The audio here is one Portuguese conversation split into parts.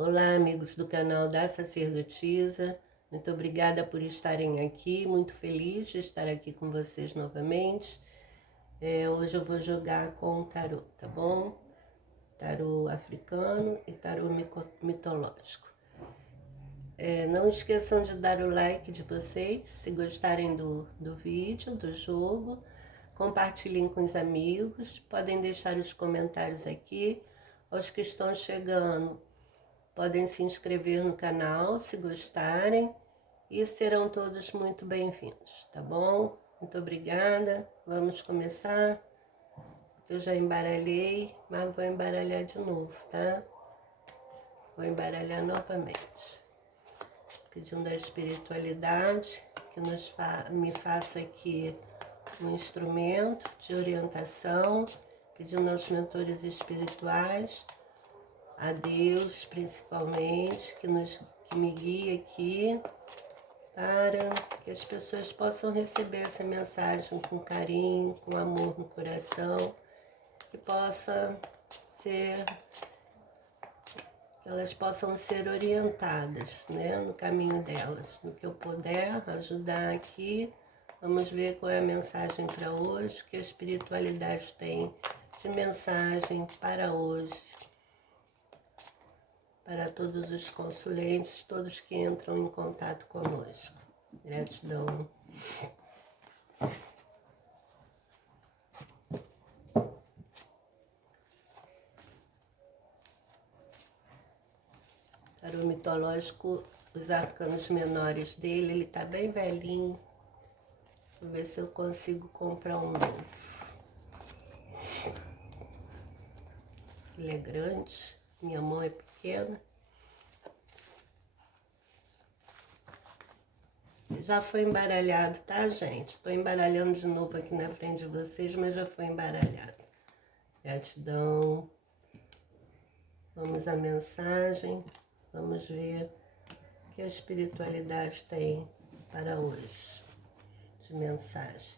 Olá, amigos do canal da Sacerdotisa. Muito obrigada por estarem aqui. Muito feliz de estar aqui com vocês novamente. Hoje eu vou jogar com o tarô, tá bom? Tarô africano e tarô mitológico. Não esqueçam de dar o like de vocês, se gostarem do vídeo, do jogo. Compartilhem com os amigos. Podem deixar os comentários aqui. Aos que estão chegando, podem se inscrever no canal se gostarem e serão todos muito bem-vindos, tá bom? Muito obrigada. Vamos começar. Eu já embaralhei, mas vou embaralhar de novo, tá? Vou embaralhar novamente. Pedindo a espiritualidade que me faça aqui um instrumento de orientação, pedindo aos mentores espirituais, a Deus principalmente, que me guie aqui, para que as pessoas possam receber essa mensagem com carinho, com amor no coração, que elas possam ser orientadas, né, no caminho delas. No que eu puder ajudar aqui, vamos ver qual é a mensagem para hoje, que a espiritualidade tem de mensagem para hoje, para todos os consulentes, todos que entram em contato conosco. Gratidão. Tarô mitológico, os arcanos menores dele, ele tá bem velhinho. Vou ver se eu consigo comprar um novo. Ele é grande, minha mão é pequena. Já foi embaralhado, tá, gente? Estou embaralhando de novo aqui na frente de vocês, mas já foi embaralhado. Gratidão. Vamos à mensagem. Vamos ver o que a espiritualidade tem para hoje de mensagem.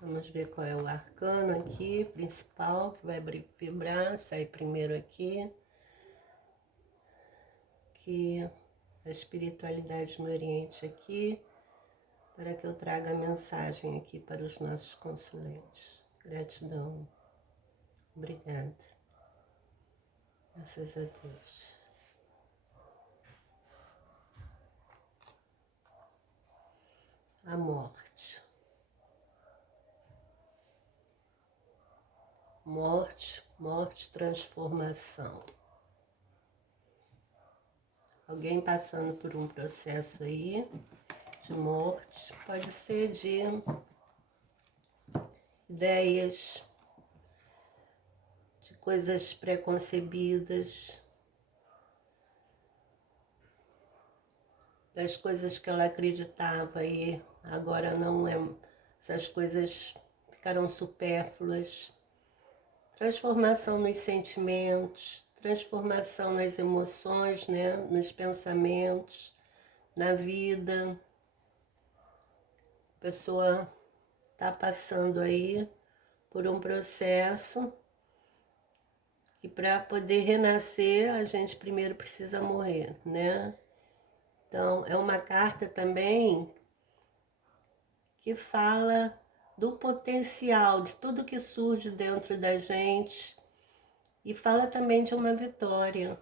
Vamos ver qual é o arcano aqui, principal, que vai vibrar, sai primeiro aqui. Que a espiritualidade me oriente aqui, para que eu traga a mensagem aqui para os nossos consulentes. Gratidão. Obrigada. Graças a Deus. A morte. Morte, transformação. Alguém passando por um processo aí de morte, pode ser de ideias, de coisas preconcebidas, das coisas que ela acreditava e agora não é, essas coisas ficaram supérfluas. Transformação nos sentimentos, transformação nas emoções, né? Nos pensamentos, na vida. A pessoa está passando aí por um processo e para poder renascer a gente primeiro precisa morrer, né? Então é uma carta também que fala do potencial, de tudo que surge dentro da gente, e fala também de uma vitória,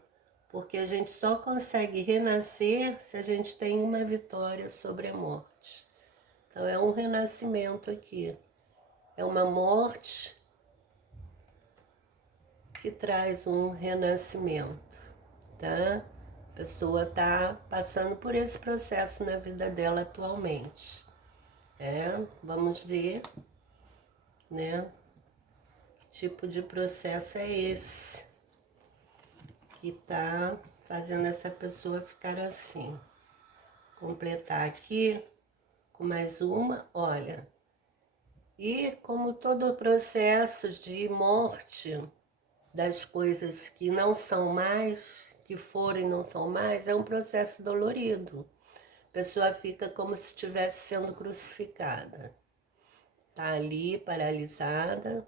porque a gente só consegue renascer se a gente tem uma vitória sobre a morte. Então é um renascimento aqui, é uma morte que traz um renascimento, tá? A pessoa está passando por esse processo na vida dela atualmente. Vamos ver, né? Que tipo de processo é esse que tá fazendo essa pessoa ficar assim. Completar aqui com mais uma, olha. E como todo processo de morte das coisas que não são mais, que foram e não são mais, é um processo dolorido. a pessoa fica como se estivesse sendo crucificada. Tá ali, paralisada,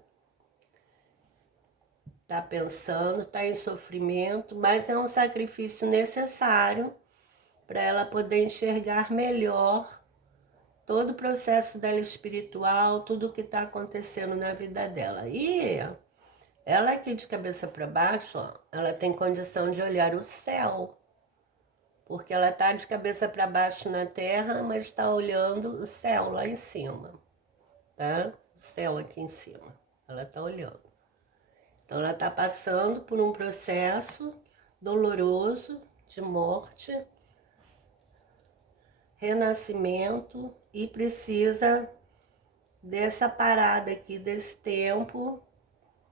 tá pensando, tá em sofrimento, mas é um sacrifício necessário para ela poder enxergar melhor todo o processo dela espiritual, tudo o que está acontecendo na vida dela. E ela aqui de cabeça para baixo, ó, ela tem condição de olhar o céu, porque ela está de cabeça para baixo na terra, mas está olhando o céu lá em cima, tá? O céu aqui em cima, ela está olhando. Então ela está passando por um processo doloroso de morte, renascimento, e precisa dessa parada aqui, desse tempo,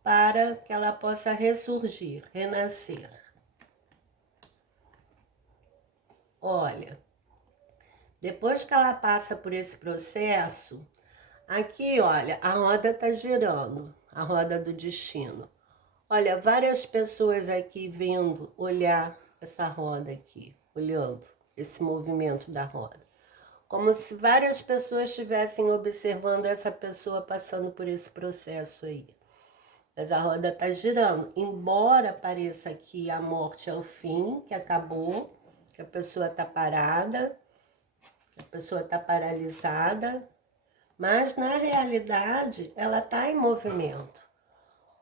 para que ela possa ressurgir, renascer. Olha, depois que ela passa por esse processo, aqui, olha, a roda está girando, a roda do destino. Olha, várias pessoas aqui vendo, olhar essa roda aqui, olhando esse movimento da roda. Como se várias pessoas estivessem observando essa pessoa passando por esse processo aí. Mas a roda está girando. Embora pareça que a morte é o fim, que acabou, que a pessoa está parada, a pessoa está paralisada, mas na realidade ela está em movimento.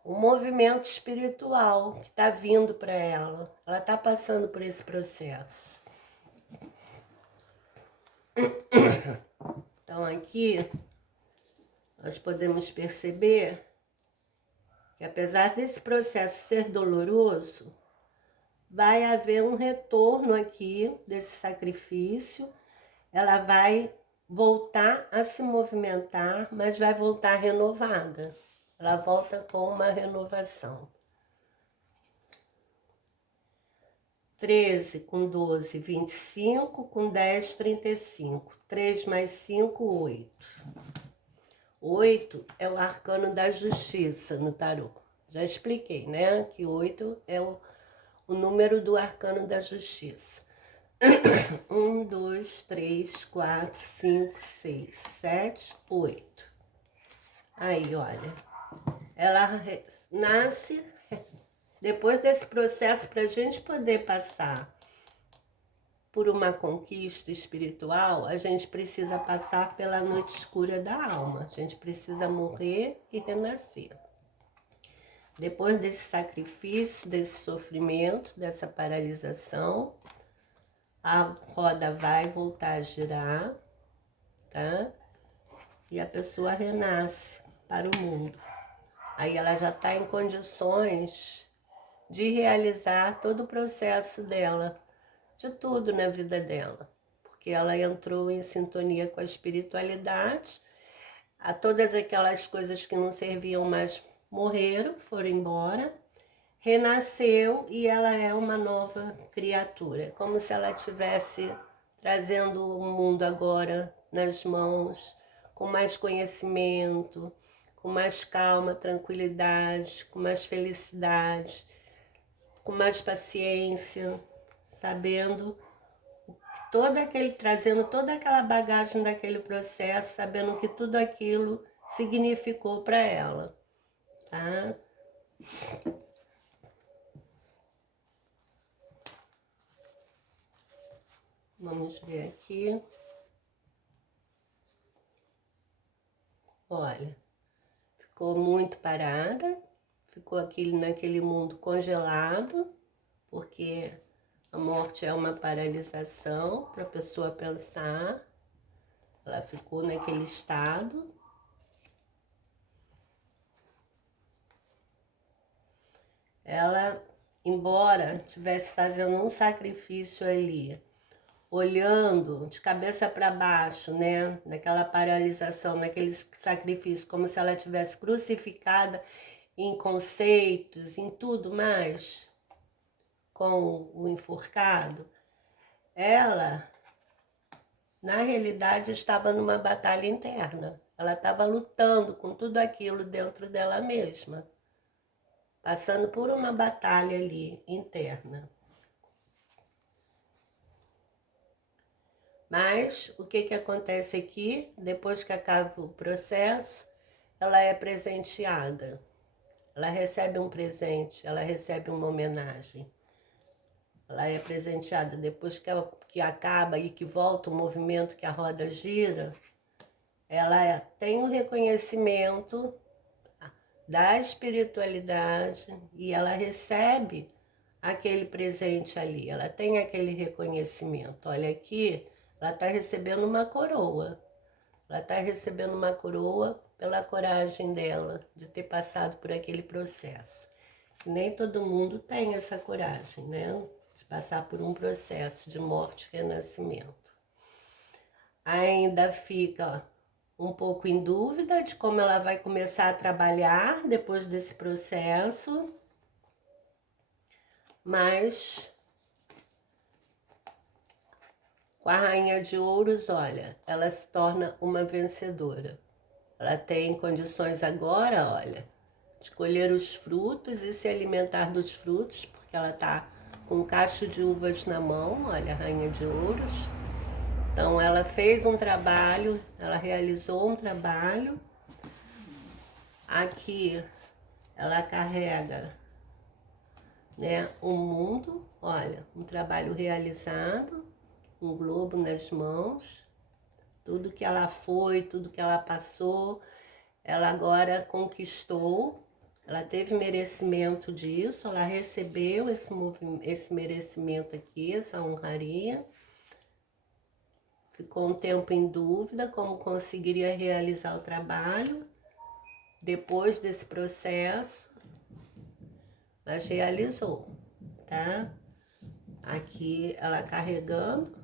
Um movimento espiritual que está vindo para ela. Ela está passando por esse processo. Então aqui nós podemos perceber que apesar desse processo ser doloroso, vai haver um retorno aqui desse sacrifício. Ela vai voltar a se movimentar, mas vai voltar renovada. Ela volta com uma renovação. 13 com 12, 25, com 10, 35. 3 mais 5, 8. 8 é o arcano da justiça no tarô. Já expliquei, né? Que 8 é o número do arcano da justiça. 1, 2, 3, 4, 5, 6, 7, 8. Aí, olha. Ela nasce. Depois desse processo, para a gente poder passar por uma conquista espiritual, a gente precisa passar pela noite escura da alma. A gente precisa morrer e renascer. Depois desse sacrifício, desse sofrimento, dessa paralisação, a roda vai voltar a girar, tá? E a pessoa renasce para o mundo. Aí ela já está em condições de realizar todo o processo dela, de tudo na vida dela, porque ela entrou em sintonia com a espiritualidade, a todas aquelas coisas que não serviam mais morreram, foram embora, renasceu e ela é uma nova criatura, como se ela estivesse trazendo o mundo agora nas mãos, com mais conhecimento, com mais calma, tranquilidade, com mais felicidade, com mais paciência, sabendo trazendo toda aquela bagagem daquele processo, sabendo que tudo aquilo significou para ela, tá? Vamos ver aqui. Olha, ficou muito parada, ficou naquele mundo congelado, porque a morte é uma paralisação para a pessoa pensar. Ela ficou naquele estado. Ela, embora estivesse fazendo um sacrifício ali, olhando de cabeça para baixo, né, naquela paralisação, naquele sacrifício, como se ela tivesse crucificada em conceitos, em tudo mais, com o enforcado, ela, na realidade, estava numa batalha interna. Ela estava lutando com tudo aquilo dentro dela mesma, passando por uma batalha ali interna. Mas o que acontece aqui? Depois que acaba o processo, ela é presenteada. Ela recebe um presente, ela recebe uma homenagem. Ela é presenteada depois que acaba e que volta o movimento, que a roda gira. Ela tem um reconhecimento da espiritualidade e ela recebe aquele presente ali. Ela tem aquele reconhecimento. Olha aqui, ela está recebendo uma coroa. Ela está recebendo uma coroa pela coragem dela de ter passado por aquele processo. Nem todo mundo tem essa coragem, né? De passar por um processo de morte e renascimento. Ainda fica um pouco em dúvida de como ela vai começar a trabalhar depois desse processo, mas com a Rainha de Ouros, olha, ela se torna uma vencedora. Ela tem condições agora, olha, de colher os frutos e se alimentar dos frutos, porque ela está com um cacho de uvas na mão, olha, a Rainha de Ouros. Então ela fez um trabalho, ela realizou um trabalho. Aqui ela carrega, né, o mundo, olha, um trabalho realizado, um globo nas mãos, tudo que ela foi, tudo que ela passou, ela agora conquistou, ela teve merecimento disso, ela recebeu esse merecimento aqui, essa honraria. Ficou um tempo em dúvida como conseguiria realizar o trabalho depois desse processo, mas realizou, tá? Aqui ela carregando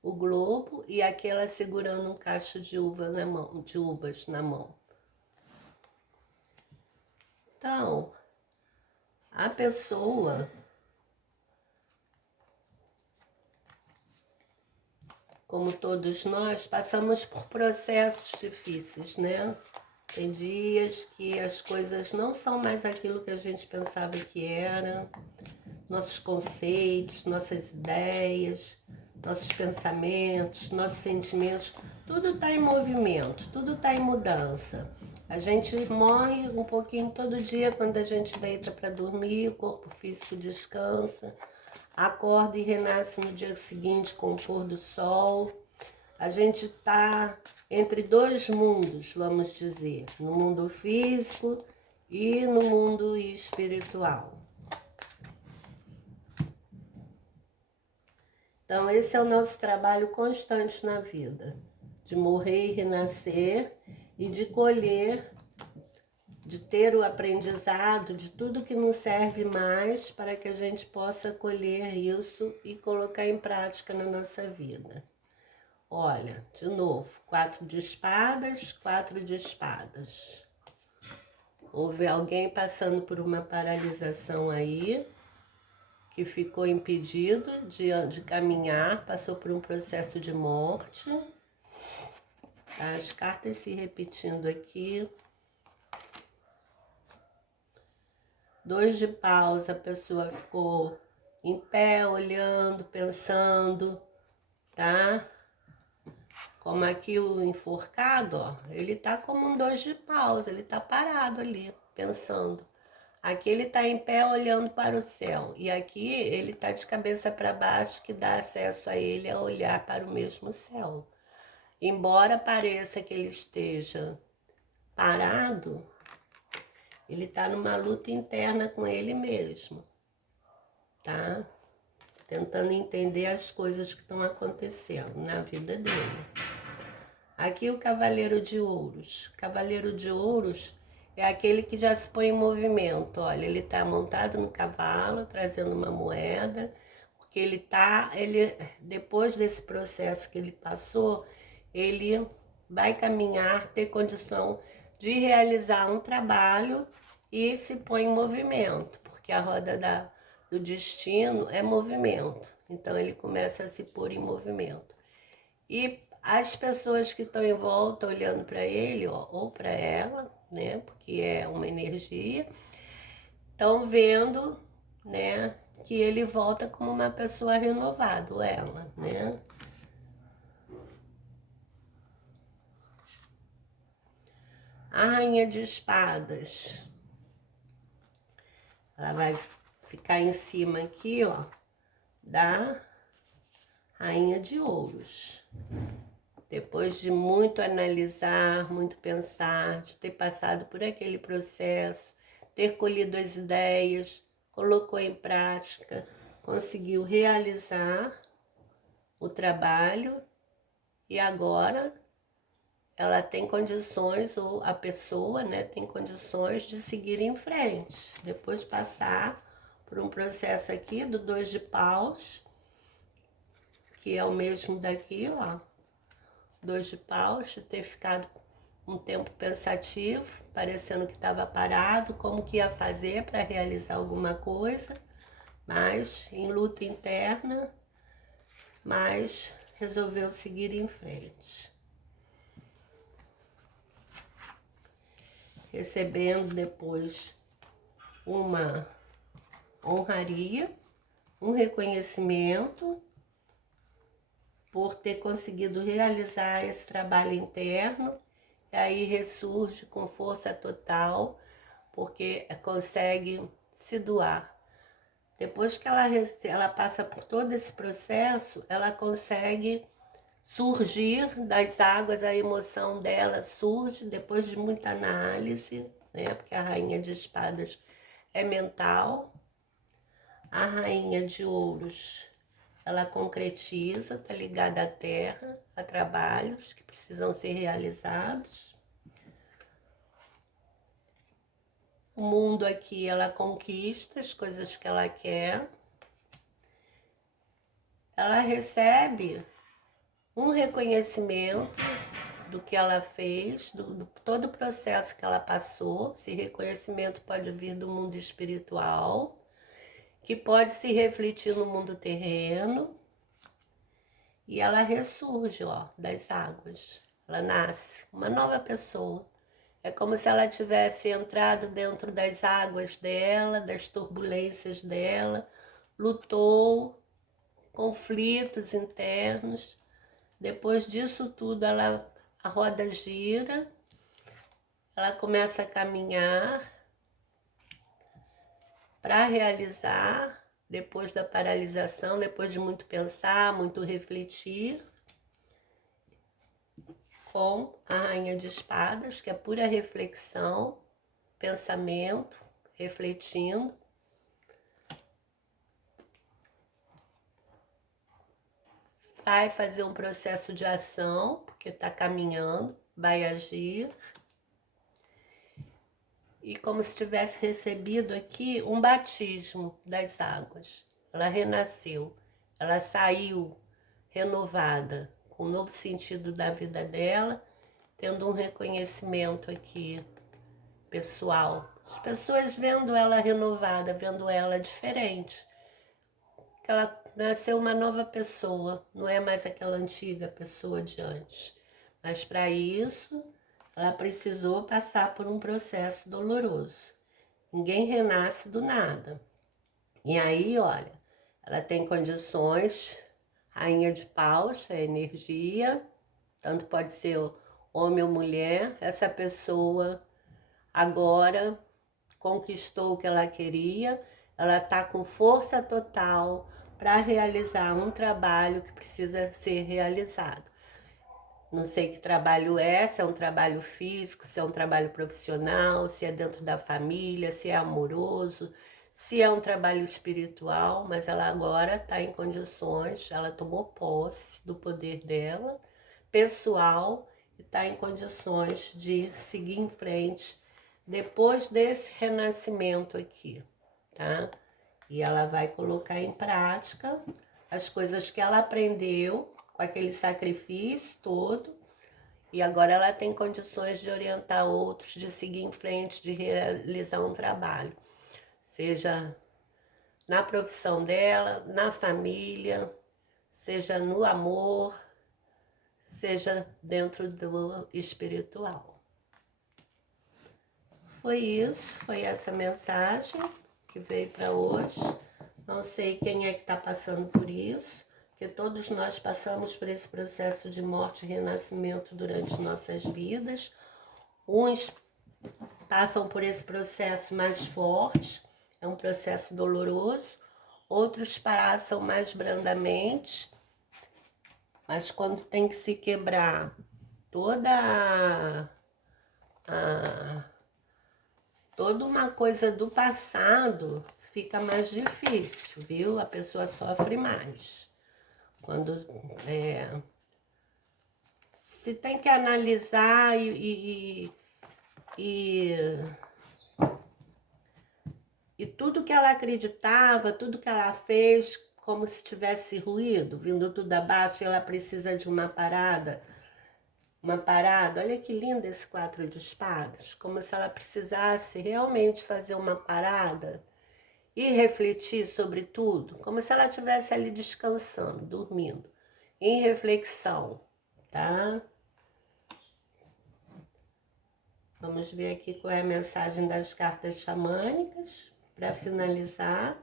o globo e aqui ela segurando um cacho de uvas na mão. Então, a pessoa, como todos nós, passamos por processos difíceis, né? Tem dias que as coisas não são mais aquilo que a gente pensava que era, nossos conceitos, nossas ideias, nossos pensamentos, nossos sentimentos, tudo está em movimento, tudo está em mudança. A gente morre um pouquinho todo dia quando a gente deita para dormir, o corpo físico descansa, acorda e renasce no dia seguinte com o pôr do sol. A gente está entre dois mundos, vamos dizer, no mundo físico e no mundo espiritual. Então, esse é o nosso trabalho constante na vida, de morrer e renascer e de colher, de ter o aprendizado de tudo que não serve mais para que a gente possa colher isso e colocar em prática na nossa vida. Olha, de novo, 4 de espadas, 4 de espadas. Houve alguém passando por uma paralisação aí, que ficou impedido de caminhar, passou por um processo de morte. Tá? As cartas se repetindo aqui. 2 de paus, a pessoa ficou em pé, olhando, pensando, tá? Como aqui o enforcado, ó, ele tá como um 2 de paus, ele tá parado ali, pensando. Aqui ele tá em pé olhando para o céu, e aqui ele tá de cabeça para baixo, que dá acesso a ele a olhar para o mesmo céu. Embora pareça que ele esteja parado, ele tá numa luta interna com ele mesmo, tá? Tentando entender as coisas que estão acontecendo na vida dele. Aqui o Cavaleiro de Ouros. Cavaleiro de Ouros é aquele que já se põe em movimento. Olha, ele está montado no cavalo, trazendo uma moeda, porque depois desse processo que ele passou, ele vai caminhar, ter condição de realizar um trabalho e se põe em movimento, porque a roda do destino é movimento. Então ele começa a se pôr em movimento. E as pessoas que estão em volta olhando para ele, ó, ou para ela, né, porque é uma energia, estão vendo, né, que ele volta como uma pessoa renovada, ela, né? A Rainha de Espadas, ela vai ficar em cima aqui, ó, da Rainha de Ouros. Depois de muito analisar, muito pensar, de ter passado por aquele processo, ter colhido as ideias, colocou em prática, conseguiu realizar o trabalho e agora ela tem condições, ou a pessoa, né, tem condições de seguir em frente. Depois de passar por um processo aqui do 2 de paus, que é o mesmo daqui, ó. 2 de paus, de ter ficado um tempo pensativo, parecendo que estava parado, como que ia fazer para realizar alguma coisa, mas em luta interna, mas resolveu seguir em frente. Recebendo depois uma honraria, um reconhecimento por ter conseguido realizar esse trabalho interno, e aí ressurge com força total, porque consegue se doar. Depois que ela passa por todo esse processo, ela consegue surgir das águas, a emoção dela surge depois de muita análise, né? Porque a Rainha de Espadas é mental, a Rainha de Ouros, ela concretiza, está ligada à terra, a trabalhos que precisam ser realizados. O mundo aqui, ela conquista as coisas que ela quer. Ela recebe um reconhecimento do que ela fez, do todo o processo que ela passou. Esse reconhecimento pode vir do mundo espiritual, que pode se refletir no mundo terreno, e ela ressurge, ó, das águas. Ela nasce uma nova pessoa. É como se ela tivesse entrado dentro das águas dela, das turbulências dela, lutou, conflitos internos. Depois disso tudo, a roda gira, ela começa a caminhar para realizar, depois da paralisação, depois de muito pensar, muito refletir, com a Rainha de Espadas, que é pura reflexão, pensamento, refletindo. Vai fazer um processo de ação, porque está caminhando, vai agir. E como se tivesse recebido aqui um batismo das águas. Ela renasceu, ela saiu renovada, com um novo sentido da vida dela, tendo um reconhecimento aqui pessoal. As pessoas vendo ela renovada, vendo ela diferente. Ela nasceu uma nova pessoa, não é mais aquela antiga pessoa de antes. Mas para isso, ela precisou passar por um processo doloroso. Ninguém renasce do nada. E aí, olha, ela tem condições, Rainha de Paus, é energia, tanto pode ser homem ou mulher. Essa pessoa agora conquistou o que ela queria, ela está com força total para realizar um trabalho que precisa ser realizado. Não sei que trabalho é, se é um trabalho físico, se é um trabalho profissional, se é dentro da família, se é amoroso, se é um trabalho espiritual, mas ela agora está em condições, ela tomou posse do poder dela, pessoal, e está em condições de seguir em frente depois desse renascimento aqui, tá? E ela vai colocar em prática as coisas que ela aprendeu com aquele sacrifício todo, e agora ela tem condições de orientar outros, de seguir em frente, de realizar um trabalho, seja na profissão dela, na família, seja no amor, seja dentro do espiritual. Foi isso, foi essa mensagem que veio para hoje. Não sei quem é que está passando por isso, porque todos nós passamos por esse processo de morte e renascimento durante nossas vidas. Uns passam por esse processo mais forte, é um processo doloroso. Outros passam mais brandamente, mas quando tem que se quebrar toda uma coisa do passado, fica mais difícil, viu? A pessoa sofre mais. Quando se tem que analisar e tudo que ela acreditava, tudo que ela fez, como se tivesse ruído, vindo tudo abaixo, e ela precisa de uma parada. Uma parada, olha que lindo esse 4 de espadas, como se ela precisasse realmente fazer uma parada e refletir sobre tudo, como se ela estivesse ali descansando, dormindo, em reflexão, tá? Vamos ver aqui qual é a mensagem das cartas xamânicas, para finalizar.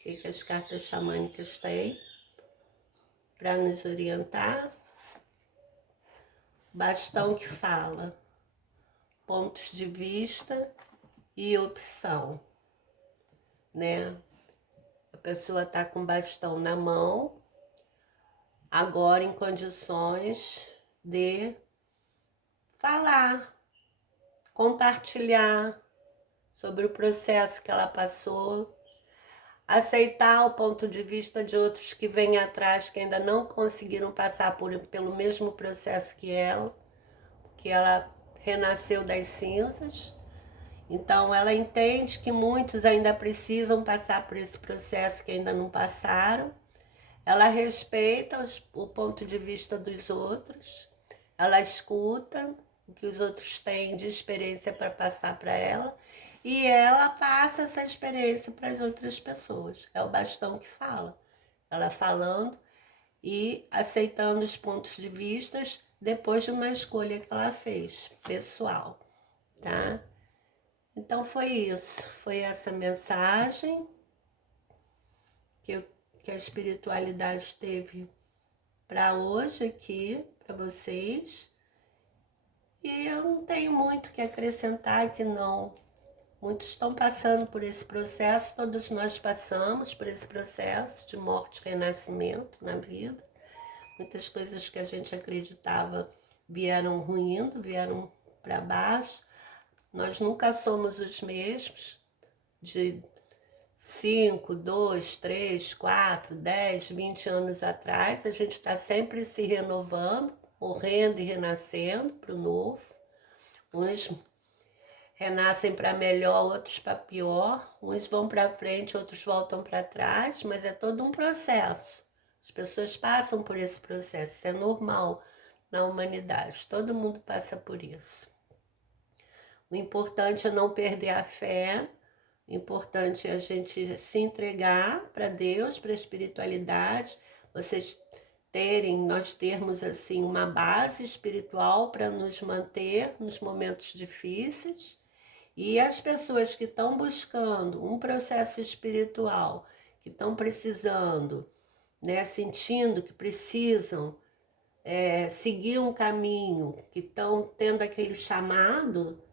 O que as cartas xamânicas têm para nos orientar? Bastão que fala, pontos de vista e opção, né? A pessoa está com bastão na mão, agora em condições de falar, compartilhar sobre o processo que ela passou, aceitar o ponto de vista de outros que vêm atrás, que ainda não conseguiram passar pelo mesmo processo que ela renasceu das cinzas. Então ela entende que muitos ainda precisam passar por esse processo que ainda não passaram. Ela respeita o ponto de vista dos outros, ela escuta o que os outros têm de experiência para passar para ela e ela passa essa experiência para as outras pessoas. É o bastão que fala. Ela falando e aceitando os pontos de vista depois de uma escolha que ela fez, pessoal, tá? Então foi isso, foi essa mensagem que a espiritualidade teve para hoje aqui, para vocês. E eu não tenho muito que acrescentar que não. Muitos estão passando por esse processo, todos nós passamos por esse processo de morte e renascimento na vida. Muitas coisas que a gente acreditava vieram ruindo, vieram para baixo. Nós nunca somos os mesmos de 5, 2, 3, 4, 10, 20 anos atrás. A gente está sempre se renovando, morrendo e renascendo para o novo. Uns renascem para melhor, outros para pior. Uns vão para frente, outros voltam para trás, mas é todo um processo. As pessoas passam por esse processo, isso é normal na humanidade, todo mundo passa por isso. O importante é não perder a fé, o importante é a gente se entregar para Deus, para a espiritualidade, nós termos assim uma base espiritual para nos manter nos momentos difíceis. E as pessoas que estão buscando um processo espiritual, que estão precisando, né, sentindo que precisam seguir um caminho, que estão tendo aquele chamado,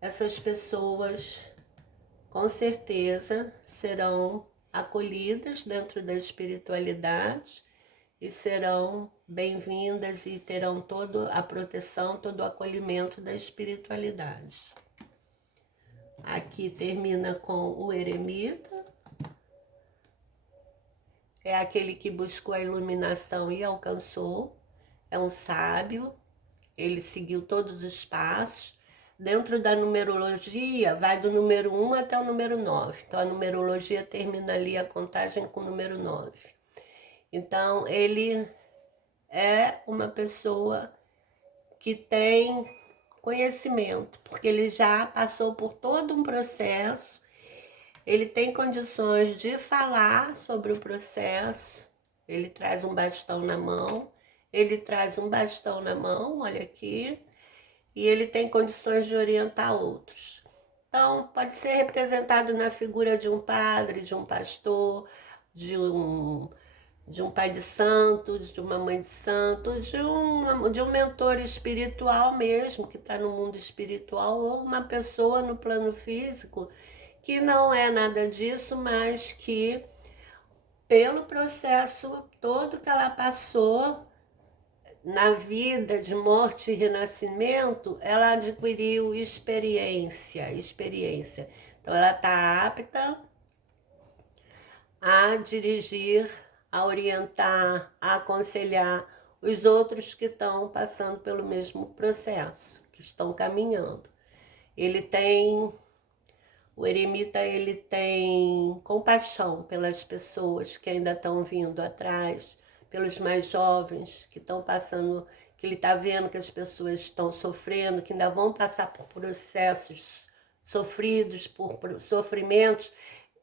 essas pessoas com certeza serão acolhidas dentro da espiritualidade e serão bem-vindas e terão toda a proteção, todo o acolhimento da espiritualidade. Aqui termina com o eremita, é aquele que buscou a iluminação e alcançou, é um sábio, ele seguiu todos os passos. Dentro da numerologia, vai do número 1 até o número 9. Então, a numerologia termina ali a contagem com o número 9. Então, ele é uma pessoa que tem conhecimento, porque ele já passou por todo um processo, ele tem condições de falar sobre o processo, ele traz um bastão na mão, olha aqui, e ele tem condições de orientar outros. Então, pode ser representado na figura de um padre, de um pastor, de um de um pai de santo, de uma mãe de santo, de um mentor espiritual mesmo, que está no mundo espiritual, ou uma pessoa no plano físico, que não é nada disso, mas que, pelo processo todo que ela passou na vida de morte e renascimento, ela adquiriu experiência. Então ela está apta a dirigir, a orientar, a aconselhar os outros que estão passando pelo mesmo processo, que estão caminhando. O eremita, ele tem compaixão pelas pessoas que ainda estão vindo atrás, pelos mais jovens que estão passando, que ele está vendo que as pessoas estão sofrendo, que ainda vão passar por processos sofridos, por sofrimentos.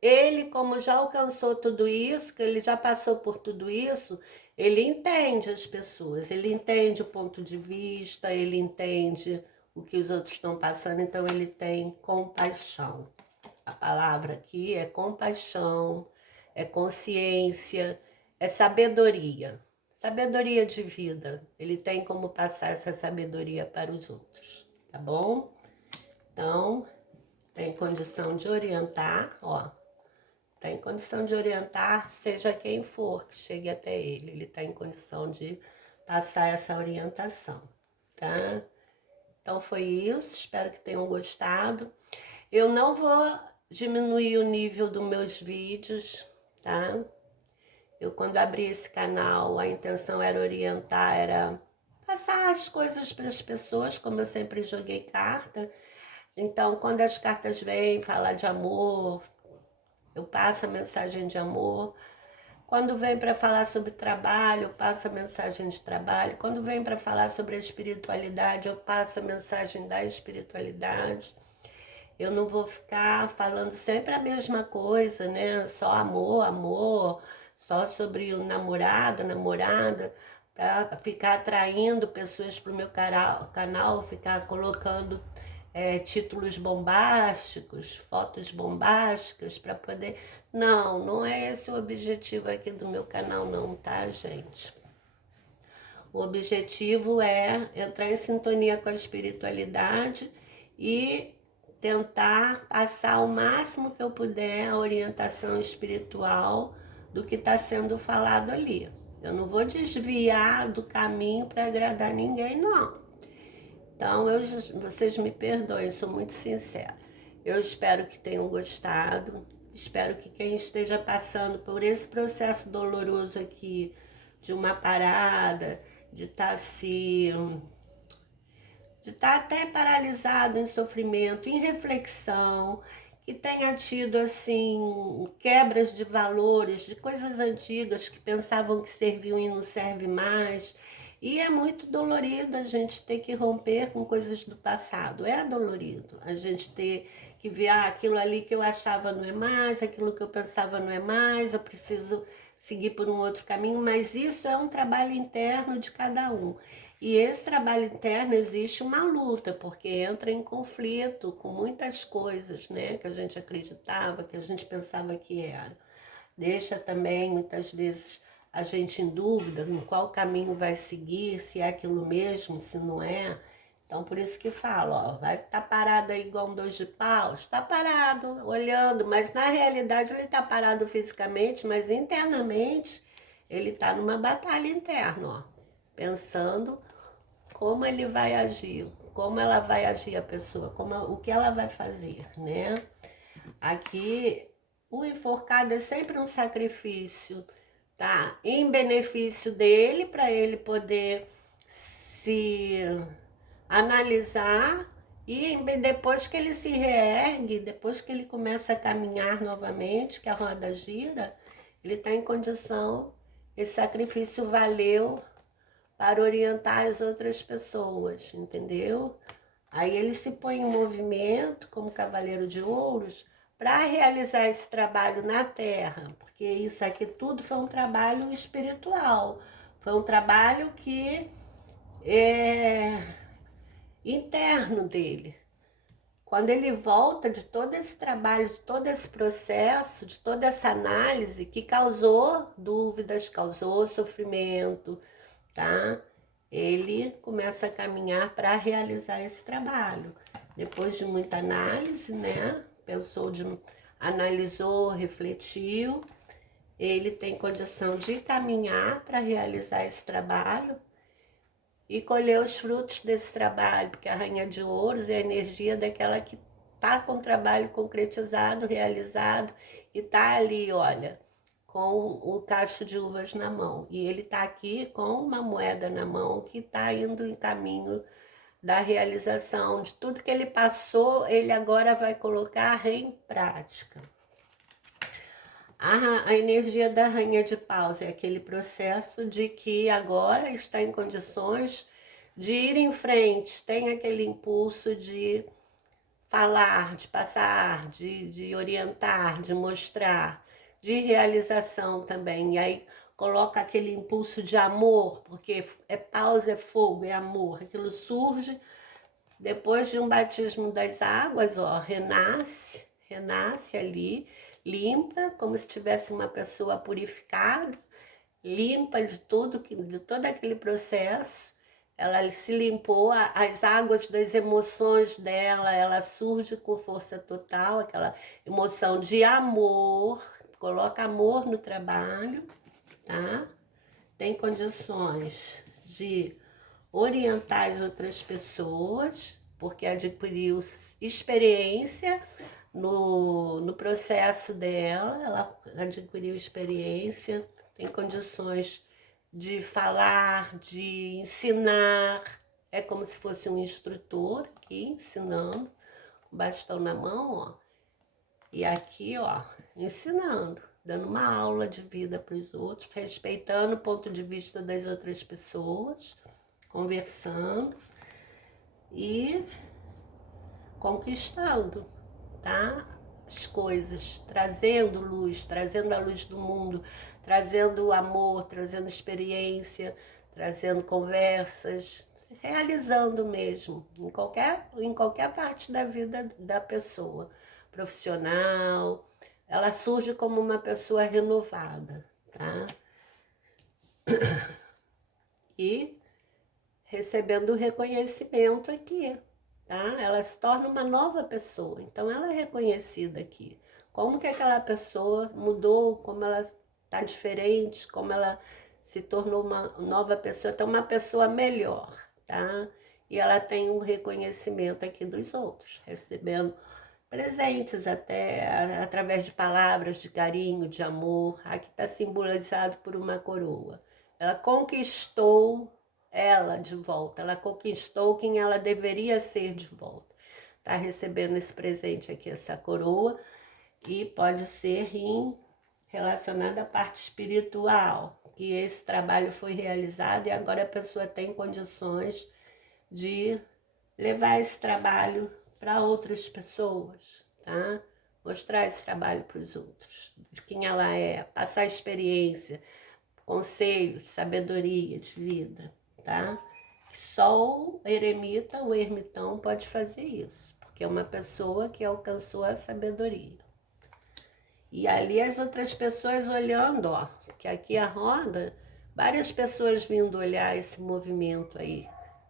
Ele, como já alcançou tudo isso, que ele já passou por tudo isso, ele entende as pessoas, ele entende o ponto de vista, ele entende o que os outros estão passando, então ele tem compaixão. A palavra aqui é compaixão, é consciência, é sabedoria. Sabedoria de vida. Ele tem como passar essa sabedoria para os outros, tá bom? Então, tem condição de orientar, ó. Tem condição de orientar, seja quem for que chegue até ele. Ele está em condição de passar essa orientação, tá? Então foi isso, espero que tenham gostado. Eu não vou diminuir o nível dos meus vídeos, tá? Eu, quando abri esse canal, a intenção era orientar, era passar as coisas para as pessoas, como eu sempre joguei carta. Então, quando as cartas vêm falar de amor, eu passo a mensagem de amor. Quando vem para falar sobre trabalho, eu passo a mensagem de trabalho. Quando vem para falar sobre a espiritualidade, eu passo a mensagem da espiritualidade. Eu não vou ficar falando sempre a mesma coisa, né? Só amor, amor, só sobre o namorado, namorada, para ficar atraindo pessoas para o meu canal, ficar colocando títulos bombásticos, fotos bombásticas para poder... Não, não é esse o objetivo aqui do meu canal não, tá, gente? O objetivo é entrar em sintonia com a espiritualidade e tentar passar o máximo que eu puder a orientação espiritual do que está sendo falado ali. Eu não vou desviar do caminho para agradar ninguém, não. Então, vocês me perdoem, sou muito sincera. Eu espero que tenham gostado, espero que quem esteja passando por esse processo doloroso aqui, de uma parada, de estar até paralisado em sofrimento, em reflexão, que tenha tido assim quebras de valores, de coisas antigas que pensavam que serviam e não serve mais. E é muito dolorido a gente ter que romper com coisas do passado. É dolorido a gente ter que ver aquilo ali que eu achava não é mais, aquilo que eu pensava não é mais, eu preciso seguir por um outro caminho, mas isso é um trabalho interno de cada um. E esse trabalho interno existe uma luta, porque entra em conflito com muitas coisas, né, que a gente acreditava, que a gente pensava que era. Deixa também, muitas vezes, a gente em dúvida em qual caminho vai seguir, se é aquilo mesmo, se não é. Então, por isso que falo, ó, vai estar parado aí igual um dois de paus? Está parado, olhando, mas na realidade ele está parado fisicamente, mas internamente ele está numa batalha interna, ó, pensando como ele vai agir, como ela vai agir a pessoa, o que ela vai fazer, né? Aqui, o enforcado é sempre um sacrifício, tá? Em benefício dele, para ele poder se analisar e depois que ele se reergue, depois que ele começa a caminhar novamente, que a roda gira, ele está em condição, esse sacrifício valeu para orientar as outras pessoas, entendeu? Aí ele se põe em movimento como Cavaleiro de Ouros para realizar esse trabalho na Terra, porque isso aqui tudo foi um trabalho espiritual, foi um trabalho que é interno dele. Quando ele volta de todo esse trabalho, de todo esse processo, de toda essa análise que causou dúvidas, causou sofrimento, tá? Ele começa a caminhar para realizar esse trabalho. Depois de muita análise, né? Analisou, refletiu, ele tem condição de caminhar para realizar esse trabalho e colher os frutos desse trabalho, porque a Rainha de Ouros é a energia daquela que está com o trabalho concretizado, realizado, e está ali, olha, com o cacho de uvas na mão. E ele está aqui com uma moeda na mão que está indo em caminho da realização de tudo que ele passou, ele agora vai colocar em prática. A energia da Rainha de Paus é aquele processo de que agora está em condições de ir em frente, tem aquele impulso de falar, de passar, de orientar, de mostrar, de realização também. E aí coloca aquele impulso de amor, porque é Paus, é fogo, é amor. Aquilo surge depois de um batismo das águas, ó, renasce ali, limpa, como se tivesse uma pessoa purificada, limpa de tudo, de todo aquele processo. Ela se limpou, as águas das emoções dela, ela surge com força total, aquela emoção de amor, coloca amor no trabalho, tá? Tem condições de orientar as outras pessoas, porque adquiriu experiência no processo dela, ela adquiriu experiência, tem condições de falar, de ensinar, é como se fosse um instrutor aqui ensinando, com bastão na mão, ó, e aqui, ó, ensinando, dando uma aula de vida para os outros, respeitando o ponto de vista das outras pessoas, conversando e conquistando, tá? As coisas, trazendo luz, trazendo a luz do mundo, trazendo amor, trazendo experiência, trazendo conversas, realizando mesmo, em qualquer parte da vida da pessoa, profissional, ela surge como uma pessoa renovada, tá? E recebendo reconhecimento aqui, tá? Ela se torna uma nova pessoa, então ela é reconhecida aqui. Como que aquela pessoa mudou, como ela está diferente, como ela se tornou uma nova pessoa, então uma pessoa melhor, tá? E ela tem um reconhecimento aqui dos outros, recebendo presentes até através de palavras de carinho, de amor. Aqui está simbolizado por uma coroa. Ela conquistou ela de volta, ela conquistou quem ela deveria ser de volta. Está recebendo esse presente aqui, essa coroa, e pode ser relacionada à parte espiritual, que esse trabalho foi realizado e agora a pessoa tem condições de levar esse trabalho para outras pessoas, tá? Mostrar esse trabalho para os outros, de quem ela é, passar experiência, conselhos, sabedoria de vida, tá? Só o eremita, o ermitão pode fazer isso, porque é uma pessoa que alcançou a sabedoria. E ali as outras pessoas olhando, ó, porque aqui a roda, várias pessoas vindo olhar esse movimento aí,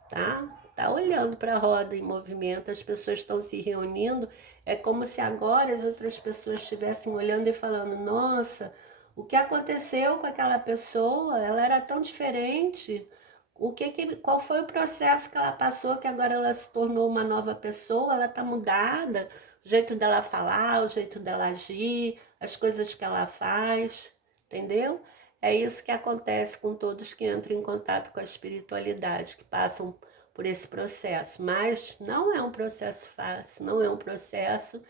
tá? Tá olhando para a roda em movimento, as pessoas estão se reunindo, é como se agora as outras pessoas estivessem olhando e falando, nossa, o que aconteceu com aquela pessoa? Ela era tão diferente. Qual foi o processo que ela passou que agora ela se tornou uma nova pessoa? Ela está mudada, o jeito dela falar, o jeito dela agir, as coisas que ela faz, entendeu? É isso que acontece com todos que entram em contato com a espiritualidade, que passam por esse processo. Mas não é um processo fácil, não é um processo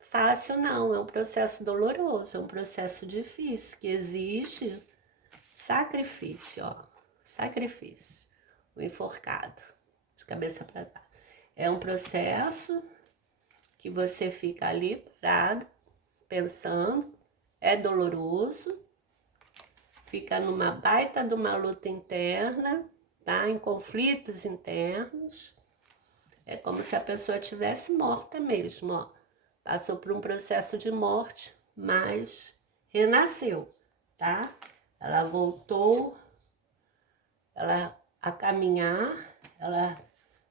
fácil, não. É um processo doloroso, é um processo difícil, que exige sacrifício, ó. Sacrifício. O enforcado, de cabeça para baixo. É um processo que você fica ali parado, pensando, é doloroso, fica numa baita de uma luta interna, tá? Em conflitos internos, É como se a pessoa tivesse morta mesmo, ó. Passou por um processo de morte, mas renasceu, tá? Ela voltou a caminhar, ela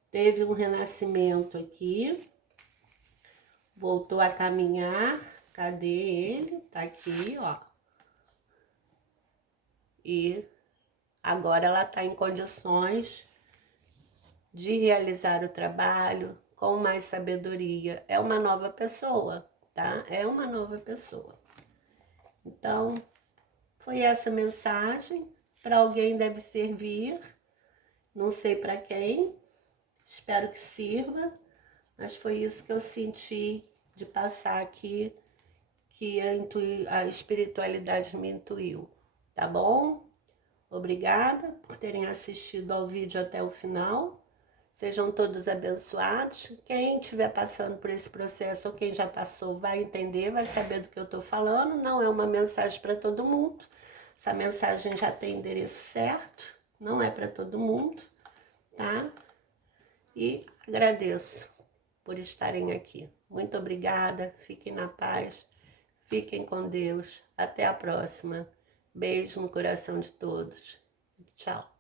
teve um renascimento aqui, voltou a caminhar. Cadê ele? Tá aqui, ó. E agora ela tá em condições de realizar o trabalho com mais sabedoria. É uma nova pessoa, tá? É uma nova pessoa. Então, foi essa mensagem. Para alguém deve servir. Não sei para quem. Espero que sirva. Mas foi isso que eu senti de passar aqui, que a espiritualidade me intuiu. Tá bom? Obrigada por terem assistido ao vídeo até o final. Sejam todos abençoados. Quem estiver passando por esse processo ou quem já passou vai entender, vai saber do que eu estou falando. Não é uma mensagem para todo mundo. Essa mensagem já tem endereço certo. Não é para todo mundo, tá? E agradeço por estarem aqui. Muito obrigada. Fiquem na paz. Fiquem com Deus. Até a próxima. Beijo no coração de todos. Tchau.